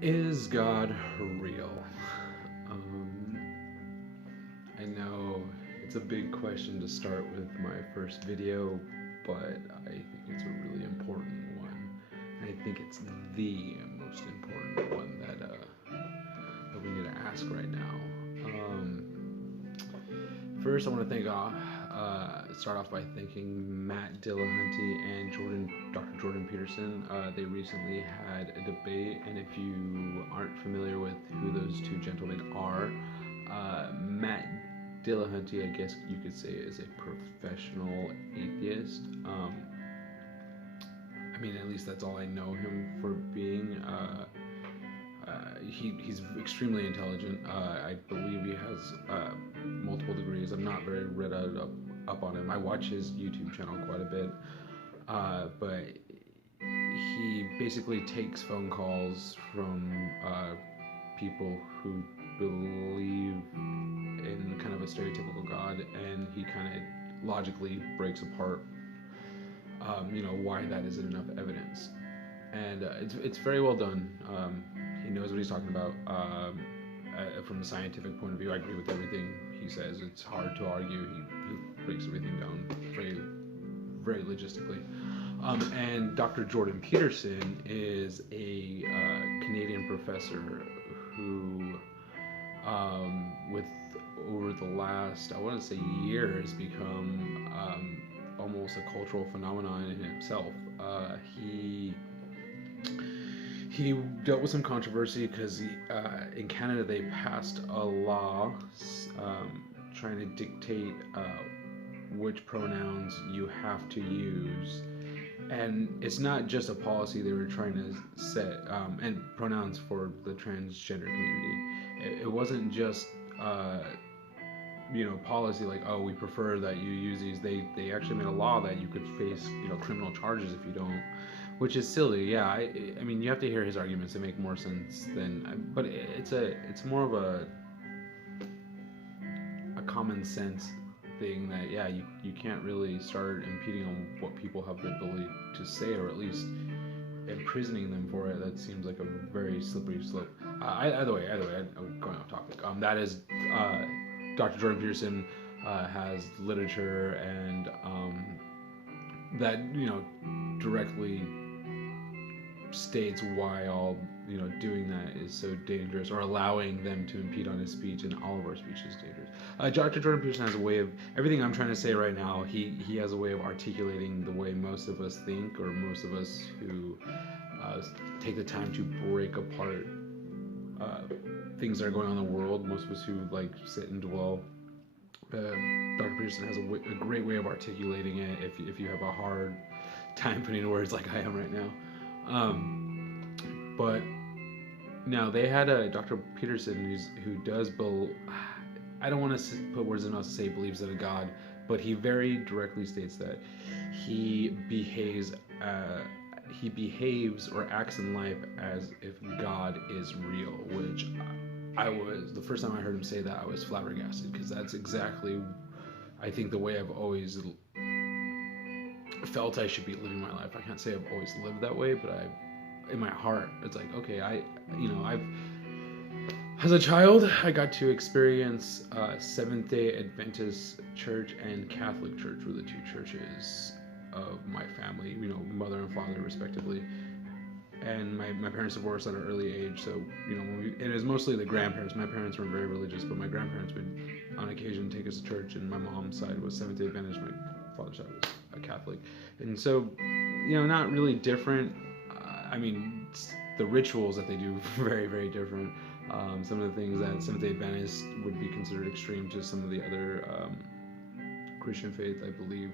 Is God real? Um, I know it's a big question to start with my first video, but I think it's a really important one. I think it's the most important one that we need to ask right now. First, I want to start off by thanking Matt Dillahunty and Dr. Jordan Peterson. They recently had a debate, and if you aren't familiar with who those two gentlemen are, Matt Dillahunty, I guess you could say, is a professional atheist. I mean, at least that's all I know him for being. He's extremely intelligent. I believe he has multiple degrees. I'm not very read up on him. I watch his YouTube channel quite a bit, but he basically takes phone calls from people who believe in kind of a stereotypical God, and he kind of logically breaks apart, why that isn't enough evidence, and it's very well done. He knows what he's talking about. From a scientific point of view, I agree with everything he says. It's hard to argue. He breaks everything down very, very logistically. And Dr. Jordan Peterson is a Canadian professor who, with over the last, I want to say, year, has become almost a cultural phenomenon in himself. He dealt with some controversy because in Canada they passed a law trying to dictate which pronouns you have to use, and it's not just a policy they were trying to set, and pronouns for the transgender community. It wasn't just policy like, oh, we prefer that you use these. They actually made a law that you could face criminal charges if you don't, which is silly. Yeah, I mean, you have to hear his arguments to make more sense than, but it's more of a common sense thing that, yeah, you can't really start impeding on what people have the ability to say, or at least imprisoning them for it. That seems like a very slippery slope. Either way, I'm going off topic. That is, Dr. Jordan Peterson has literature and that directly states why all doing that is so dangerous, or allowing them to impede on his speech, and all of our speech is dangerous. Dr. Jordan Peterson has a way of, everything I'm trying to say right now, he has a way of articulating the way most of us think, or most of us who take the time to break apart things that are going on in the world. Most of us who like sit and dwell. Dr. Peterson has a great way of articulating it if you have a hard time putting into words like I am right now. But now they had a Dr. Peterson who does I don't want to put words in mouth to say he believes in a God, but he very directly states that he behaves or acts in life as if God is real, which I was, the first time I heard him say that, I was flabbergasted, because that's exactly, I think, the way I've always felt I should be living my life. I can't say I've always lived that way, but in my heart, it's like, okay, I've, as a child, I got to experience Seventh-day Adventist Church and Catholic Church were the two churches of my family, mother and father respectively. And my parents divorced at an early age, so it was mostly the grandparents. My parents weren't very religious, but my grandparents would on occasion take us to church, and my mom's side was Seventh-day Adventist, my father's side was a Catholic, and so not really different. I mean, the rituals that they do very, very different. Some of the things that Seventh-day Adventists would be considered extreme to some of the other Christian faith, I believe.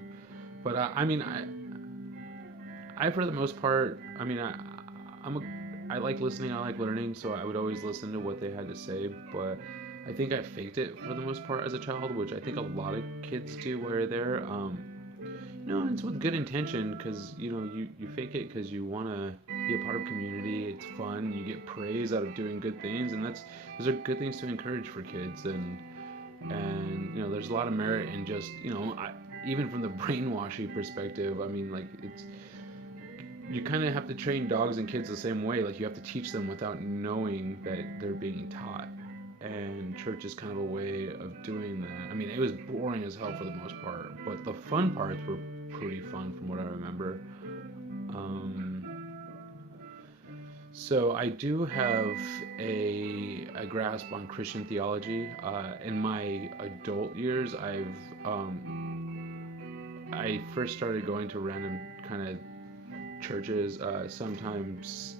But I for the most part, I like listening, I like learning, so I would always listen to what they had to say. But I think I faked it for the most part as a child, which I think a lot of kids do where they're, it's with good intention, because you fake it because you want to be a part of community. It's fun. You get praise out of doing good things, and those are good things to encourage for kids. And there's a lot of merit in just even from the brainwashing perspective. I mean, like, you kind of have to train dogs and kids the same way. Like you have to teach them without knowing that they're being taught. And church is kind of a way of doing that. I mean, it was boring as hell for the most part, but the fun parts were pretty fun from what I remember. So I do have a grasp on Christian theology. In my adult years, I first started going to random kind of churches. Sometimes,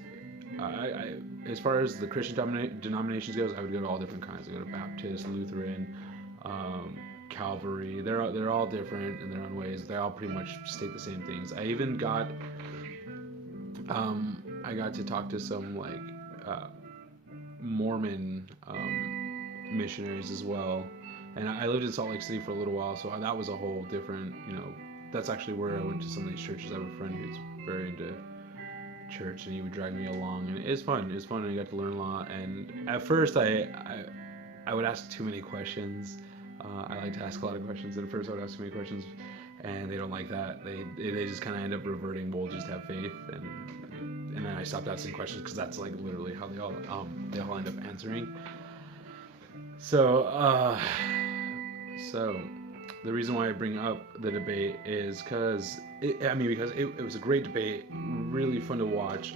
as far as the Christian denominations goes, I would go to all different kinds. I go to Baptist, Lutheran, Calvary. They're all different in their own ways. They all pretty much state the same things. I got to talk to some like Mormon missionaries as well, and I lived in Salt Lake City for a little while, so that was a whole different, that's actually where I went to some of these churches. I have a friend who's very into church, and he would drag me along, and it's fun, and I got to learn a lot. And at first I would ask too many questions. I like to ask a lot of questions, and at first I would ask too many questions, and they don't like that. They just kind of end up reverting, we'll just have faith, and then I stopped asking questions because that's like literally how they all end up answering. So the reason why I bring up the debate is because it was a great debate, really fun to watch.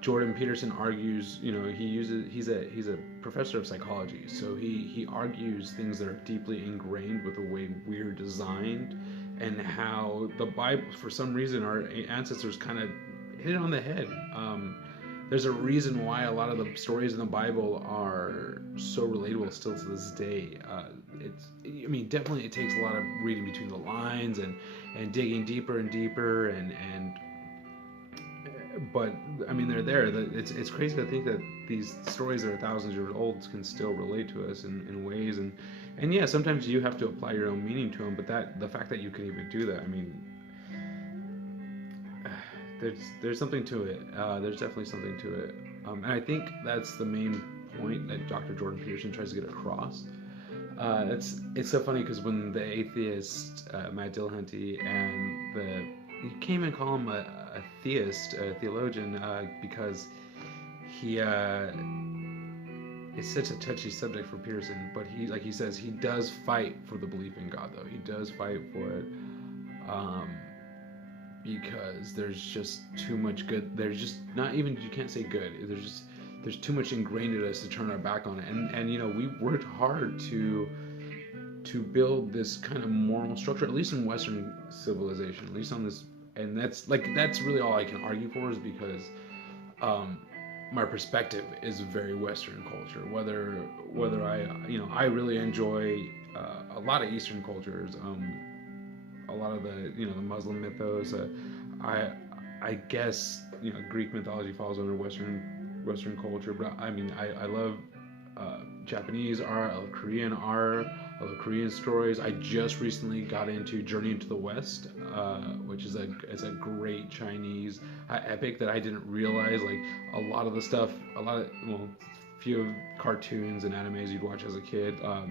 Jordan Peterson argues, he's a professor of psychology, so he argues things that are deeply ingrained with the way we're designed, and how the Bible, for some reason, our ancestors kind of hit it on the head. There's a reason why a lot of the stories in the Bible are so relatable still to this day. Definitely it takes a lot of reading between the lines and digging deeper and deeper, but I mean they're there. It's crazy to think that these stories that are thousands of years old can still relate to us in ways, and yeah, sometimes you have to apply your own meaning to them. But the fact that you can even do that, I mean, there's something to it. There's definitely something to it, and I think that's the main point that Dr. Jordan Peterson tries to get across. It's so funny because when the atheist Matt Dillahunty you can't even call him a theist, a theologian, because he it's such a touchy subject for Peterson. But he says, he does fight for the belief in God, though. He does fight for it. Because there's just too much good. There's just not even, you can't say good. There's too much ingrained in us to turn our back on it. And we worked hard to build this kind of moral structure, at least in Western civilization, at least on this. And that's really all I can argue for, is because my perspective is very Western culture. Whether I really enjoy a lot of Eastern cultures. A lot of the Muslim mythos. I guess Greek mythology falls under Western culture, but I love Japanese art, I love Korean art, I love Korean stories. I just recently got into Journey into the West, which is a great Chinese epic that I didn't realize, like a lot of the stuff, few cartoons and animes you'd watch as a kid, I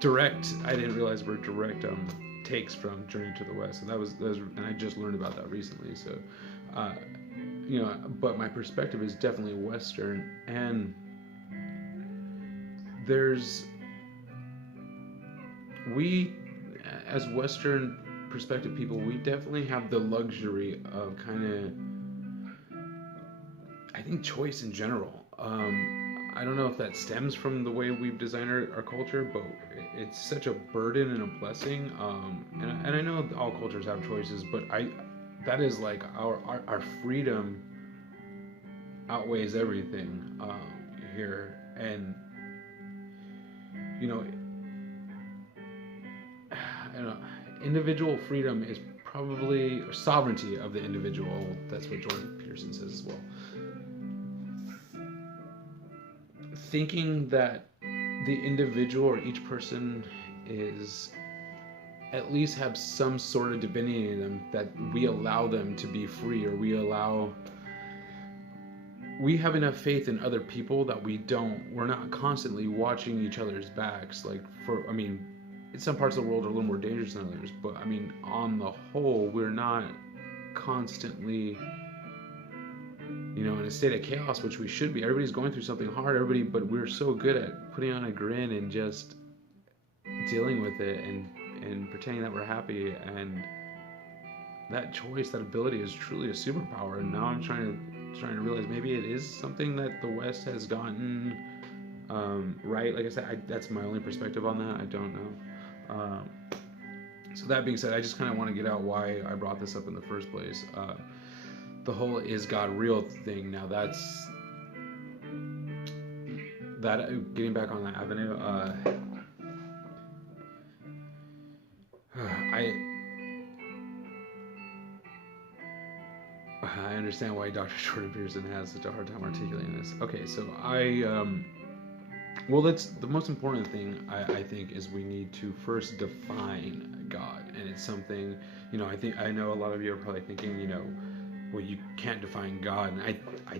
didn't realize were direct takes from Journey to the West, and that was and I just learned about that recently. So but my perspective is definitely Western, and we as Western perspective people, we definitely have the luxury of kind of, I think, choice in general. I don't know if that stems from the way we've designed our culture, but it's such a burden and a blessing. And I know all cultures have choices, but that is like our freedom outweighs everything here. And individual freedom is probably, or sovereignty of the individual. That's what Jordan Peterson says as well. Thinking that the individual or each person is at least have some sort of divinity in them, that we allow them to be free, or we have enough faith in other people that we're not constantly watching each other's backs. Like in some parts of the world are a little more dangerous than others, but on the whole, we're not constantly, in a state of chaos, which we should be. Everybody's going through something hard, but we're so good at putting on a grin and just dealing with it and pretending that we're happy. And that choice, that ability is truly a superpower. And now I'm trying to realize maybe it is something that the West has gotten right. Like I said, that's my only perspective on that. I don't know. So that being said, I just kind of want to get out why I brought this up in the first place. The whole "is God real" thing. Now that getting back on that avenue. I understand why Dr. Jordan Peterson has such a hard time articulating this. Okay, so well, that's the most important thing I think is we need to first define God, and it's something I know a lot of you are probably thinking well, you can't define God, and I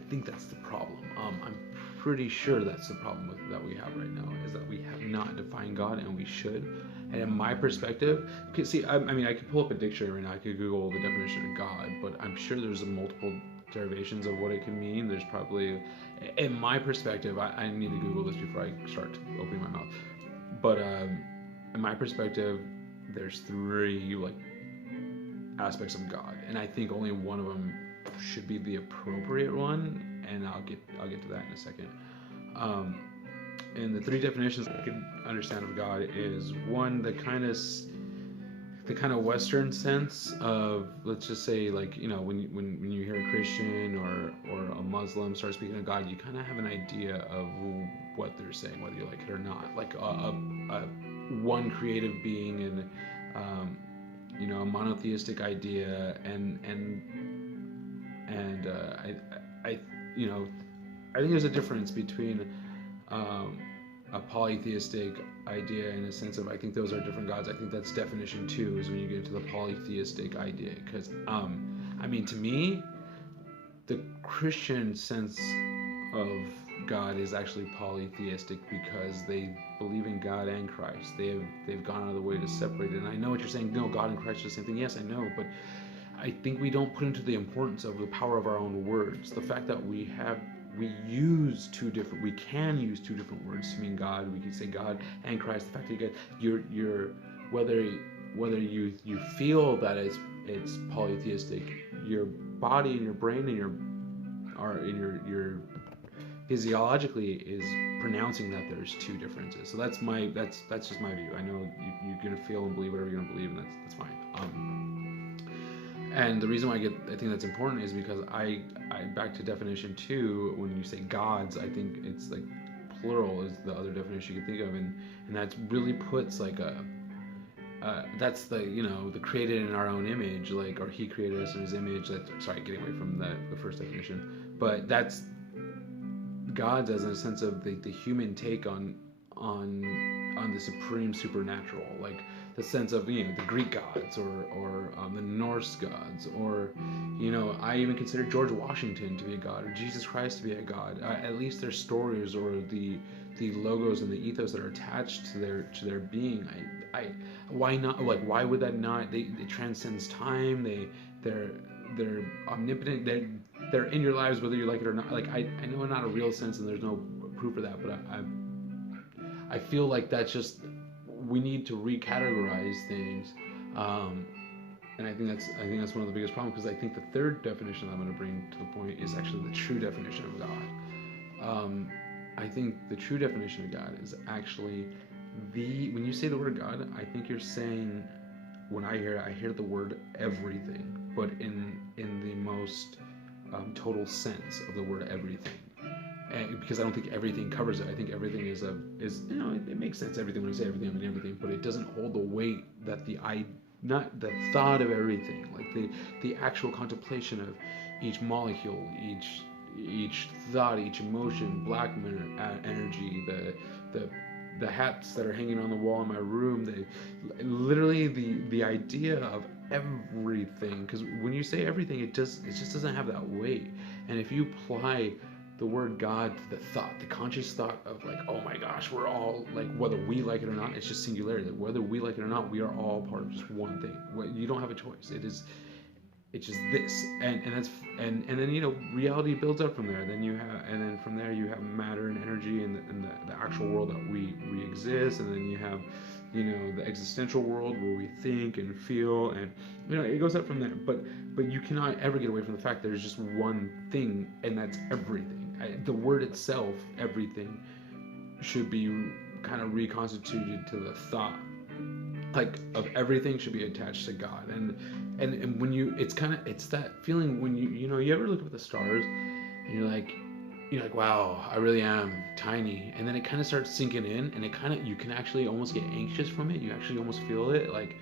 think that's the problem. I'm pretty sure that's the problem that we have right now, is that we have not defined God, and we should. And in my perspective, see, I mean, I could pull up a dictionary right now. I could Google the definition of God, but I'm sure there's multiple derivations of what it can mean. There's probably, in my perspective, I need to Google this before I start opening my mouth. But in my perspective, there's three aspects of God, and I think only one of them should be the appropriate one, and I'll get to that in a second. And the three definitions I can understand of God is one, the kind of Western sense of, let's just say, when you hear a Christian or a Muslim start speaking of God, you kind of have an idea of what they're saying, whether you like it or not, like a one creative being and a monotheistic idea, and I think there's a difference between a polytheistic idea in a sense of, I think those are different gods. I think that's definition 2 is when you get into the polytheistic idea, because to me, the Christian sense of God is actually polytheistic because they believe in God and Christ. They've gone out of the way to separate it. And I know what you're saying. No, God and Christ are the same thing. Yes, I know, but I think we don't put into the importance of the power of our own words. The fact that we can use two different words to mean God. We can say God and Christ. The fact that you're whether you feel that it's polytheistic, your body and your brain and your physiologically is pronouncing that there's two differences. So that's just my view. I know you're gonna feel and believe whatever you're gonna believe, and that's fine. And the reason why I think that's important is because I back to definition 2, when you say gods, I think it's like plural is the other definition you can think of, and that really puts that's the created in our own image, or he created us in his image. Sorry, getting away from the first definition, but that's gods as in a sense of the human take on the supreme supernatural, like the sense of the Greek gods or the Norse gods, or I even consider George Washington to be a god, or Jesus Christ to be a god. At least their stories or the logos and the ethos that are attached to their being. Why not? Why would that not? It transcends time. They're omnipotent. They're in your lives whether you like it or not. I know not a real sense, and there's no proof of that, but I feel like that's just, we need to recategorize things, and I think that's one of the biggest problems, because I think the third definition I'm going to bring to the point is actually the true definition of God. I think the true definition of God is actually when you say the word God, I think you're saying, when I hear the word everything, but in the most total sense of the word everything. And because I don't think everything covers it. I think everything is it makes sense, everything, when I say everything, I mean everything, but it doesn't hold the weight that not the thought of everything, like the actual contemplation of each molecule, each thought, each emotion, black matter, energy, the hats that are hanging on the wall in my room, literally the idea of everything. Because when you say everything, it just doesn't have that weight. And if you apply the word God to the thought, the conscious thought of oh my gosh, we're all, whether we like it or not, it's just singularity. Whether we like it or not, we are all part of just one thing. You don't have a choice. it's just this, and then reality builds up from there. Then you have, and then from there you have matter and energy, and the actual world that we exist, and then you have the existential world where we think and feel, and it goes up from there. But you cannot ever get away from the fact there's just one thing, and that's everything. The word itself, everything, should be kind of reconstituted to the thought, like, of everything should be attached to God. And when it's that feeling when you ever look up at the stars and you're like, wow, I really am tiny. And then it kind of starts sinking in, and you can actually almost get anxious from it. You actually almost feel it, like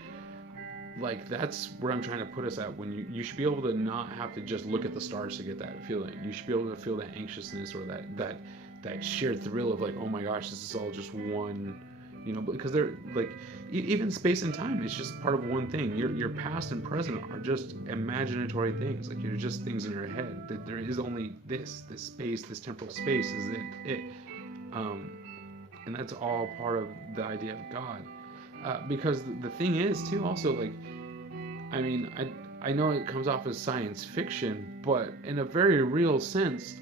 that's where I'm trying to put us at. When you should be able to not have to just look at the stars to get that feeling. You should be able to feel that anxiousness, or that sheer thrill of, like, oh my gosh, this is all just one. Because they're like, even space and time is just part of one thing. Your past and present are just imaginatory things. Like, you're just things in your head. That there is only this space, this temporal space is it. And that's all part of the idea of God. Because the thing is too, also, like, I mean, I know it comes off as science fiction, but in a very real sense,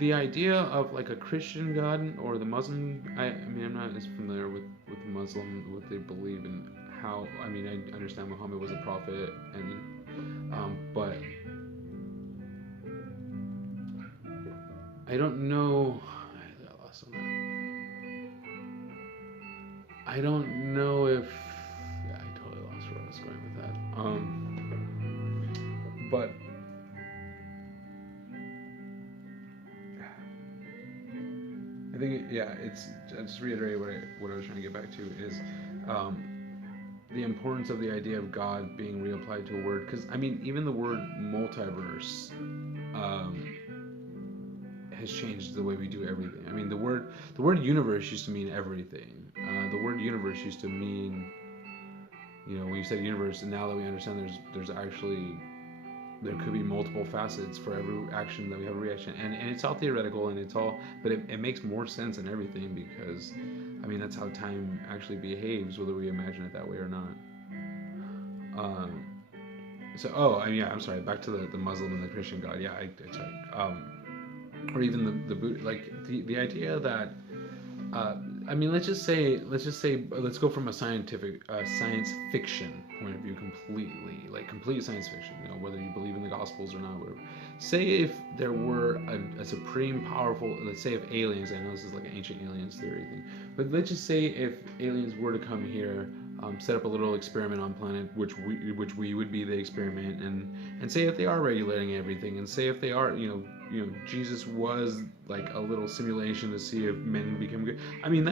the idea of, like, a Christian God or the Muslim, I mean, I'm not as familiar with Muslim, what they believe in, how, I mean, I understand Muhammad was a prophet, but I don't know, I lost on that. I don't know if, yeah, I totally lost where I was going with that. But I think, yeah, it's just reiterate what I was trying to get back to is the importance of the idea of God being reapplied to a word. Because, I mean, even the word multiverse has changed the way we do everything. I mean, the word universe used to mean everything. The word universe used to mean, when you said universe, and now that we understand there's actually, there could be multiple facets for every action that we have a reaction, and it's all theoretical, and it's all, but it makes more sense in everything, because, I mean, that's how time actually behaves, whether we imagine it that way or not. Yeah, I'm sorry, back to the Muslim and the Christian God. Yeah, sorry. Or even the Buddha, like, the idea that, I mean, let's go from a science fiction point of view, completely, like, complete science fiction, whether you believe in the Gospels or not, whatever. Say if there were a supreme powerful, let's say if aliens, I know this is like an ancient aliens theory thing, but let's just say if aliens were to come here, set up a little experiment on planet, which we would be the experiment, and say if they are regulating everything, and say if they are, Jesus was like a little simulation to see if men become good. I mean,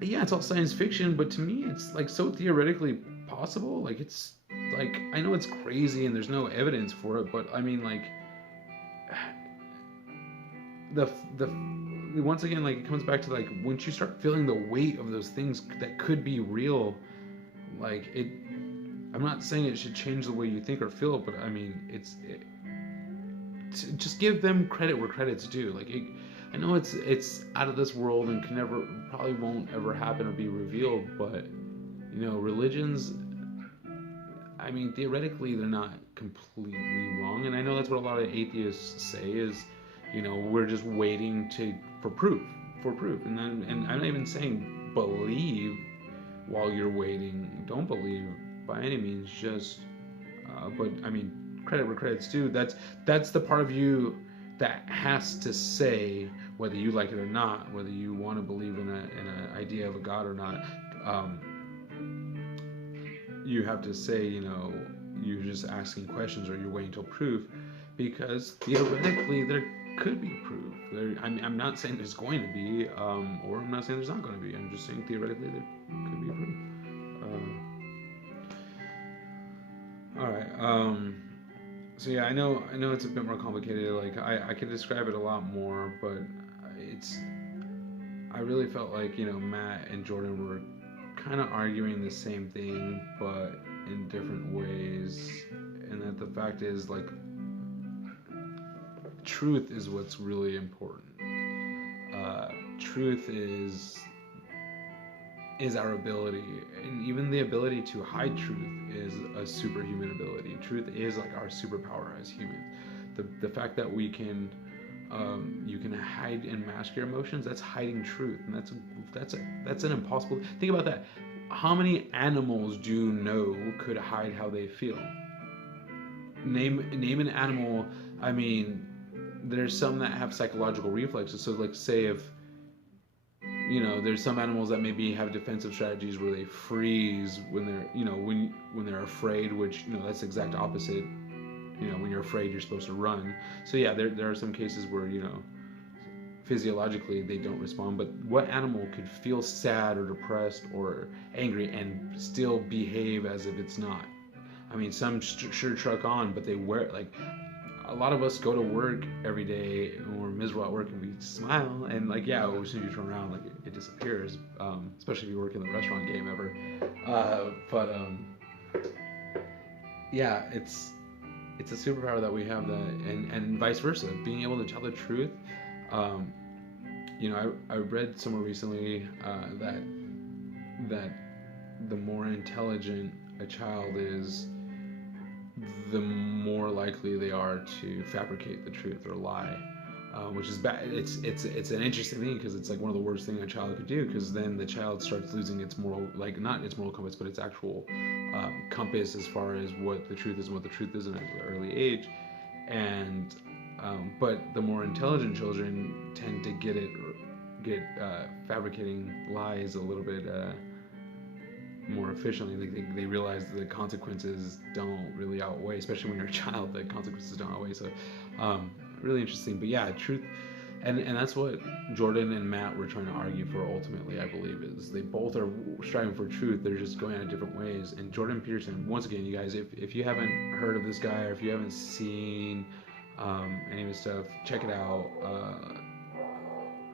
yeah, it's all science fiction, but to me, it's like so theoretically possible. Like, it's like, I know it's crazy and there's no evidence for it, but I mean, like, the once again, like, it comes back to, like, once you start feeling the weight of those things that could be real, like, I'm not saying it should change the way you think or feel, but I mean, just give them credit where credit's due. Like, I know it's out of this world and probably won't ever happen or be revealed, but religions, I mean, theoretically they're not completely wrong, and I know that's what a lot of atheists say is, we're just waiting for proof, and I'm not even saying believe while you're waiting. Don't believe by any means, just but I mean, credit where credit's due. That's the part of you that has to say whether you like it or not, whether you want to believe in an idea of a God or not. You have to say, you're just asking questions or you're waiting till proof, because theoretically there could be proof. I'm not saying there's going to be, or I'm not saying there's not going to be. I'm just saying theoretically there could be proof. All right. So yeah, I know it's a bit more complicated. Like, I could describe it a lot more, but I really felt like, Matt and Jordan were kind of arguing the same thing, but in different ways, and that the fact is, like, truth is what's really important. Truth is is our ability, and even the ability to hide truth is a superhuman ability. Truth is like our superpower as humans. The fact that we can you can hide and mask your emotions, that's hiding truth, and that's an impossible. Think about that. How many animals do you know could hide how they feel? Name an animal. I mean, there's some that have psychological reflexes. So like, say if there's some animals that maybe have defensive strategies where they freeze when they're when they're afraid, which that's the exact opposite. When you're afraid, you're supposed to run. So yeah, there are some cases where physiologically they don't respond. But what animal could feel sad or depressed or angry and still behave as if it's not? I mean, some sure truck on, but they wear like a lot of us go to work every day and we're miserable at work and we smile and like yeah, as soon as you turn around, like it disappears. Especially if you work in the restaurant game ever. But yeah, it's a superpower that we have, that and vice versa, being able to tell the truth. I read somewhere recently that the more intelligent a child is, the more likely they are to fabricate the truth or lie, which is bad. It's an interesting thing because it's like one of the worst things a child could do, because then the child starts losing its moral, like not its moral compass, but its actual compass as far as what the truth is and what the truth isn't at an early age. And but the more intelligent children tend to get fabricating lies a little bit more efficiently. They realize that the consequences don't really outweigh, especially when you're a child, the consequences don't outweigh. So really interesting. But yeah, truth, and that's what Jordan and Matt were trying to argue for ultimately, I believe, is they both are striving for truth. They're just going at different ways. And Jordan Peterson, once again, you guys, if you haven't heard of this guy, or if you haven't seen any of his stuff, check it out.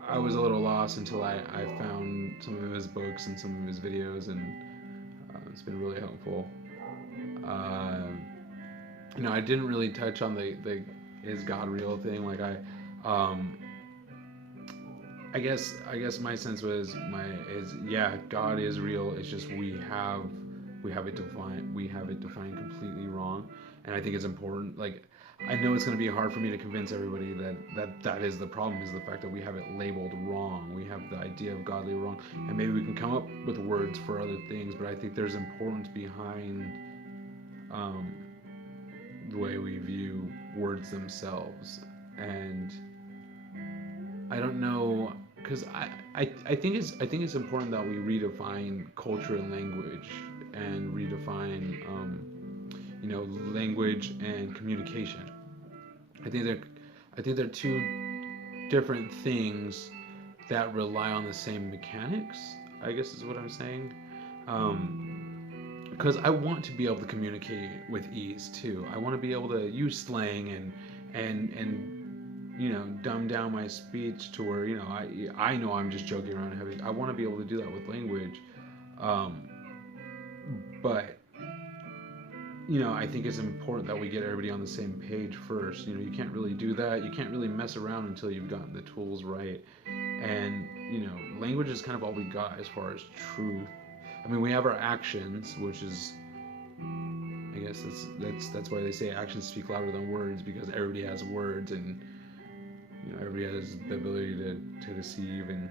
I was a little lost until I found some of his books and some of his videos, and it's been really helpful. I didn't really touch on the is God real thing. Like I guess my sense was yeah, God is real. It's just we have it defined completely wrong, and I think it's important. Like, I know it's going to be hard for me to convince everybody that is the problem, is the fact that we have it labeled wrong. We have the idea of godly wrong, and maybe we can come up with words for other things, but I think there's importance behind the way we view words themselves. And I don't know, because I think it's important that we redefine culture and language, and redefine language and communication. I think they're two different things that rely on the same mechanics, I guess is what I'm saying. Because I want to be able to communicate with ease too. I want to be able to use slang and dumb down my speech to where I know I'm just joking around and having. I want to be able to do that with language, but I think it's important that we get everybody on the same page first. You can't really do that. You can't really mess around until you've gotten the tools right. And language is kind of all we got as far as truth. I mean, we have our actions, which is, I guess that's why they say actions speak louder than words, because everybody has words, and everybody has the ability to deceive and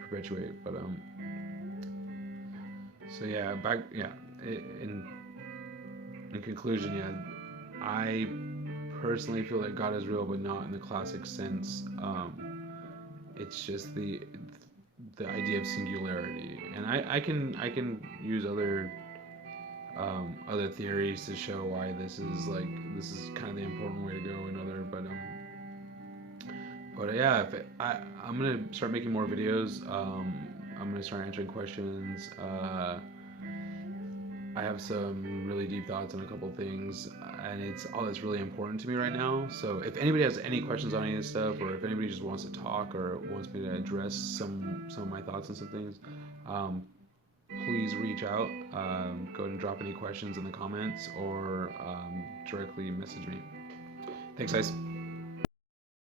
perpetuate. But so yeah, in conclusion, yeah, I personally feel that God is real, but not in the classic sense. It's just the idea of singularity, and I can use other theories to show why this is kind of the important way to go, and other, but yeah, I'm gonna start making more videos. I'm gonna start answering questions. I have some really deep thoughts on a couple things, and it's all that's really important to me right now. So if anybody has any questions on any of this stuff, or if anybody just wants to talk or wants me to address some of my thoughts on some things, please reach out. Go ahead and drop any questions in the comments, or directly message me. Thanks, guys.